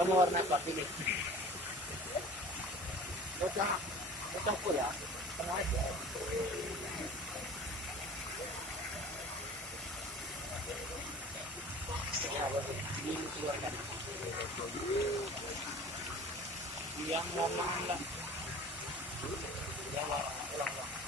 Kamu warna apa pilih? Bocah campur ya, tengah aja. Ini keluarkan. Yang ngomong lah. Yang ulang.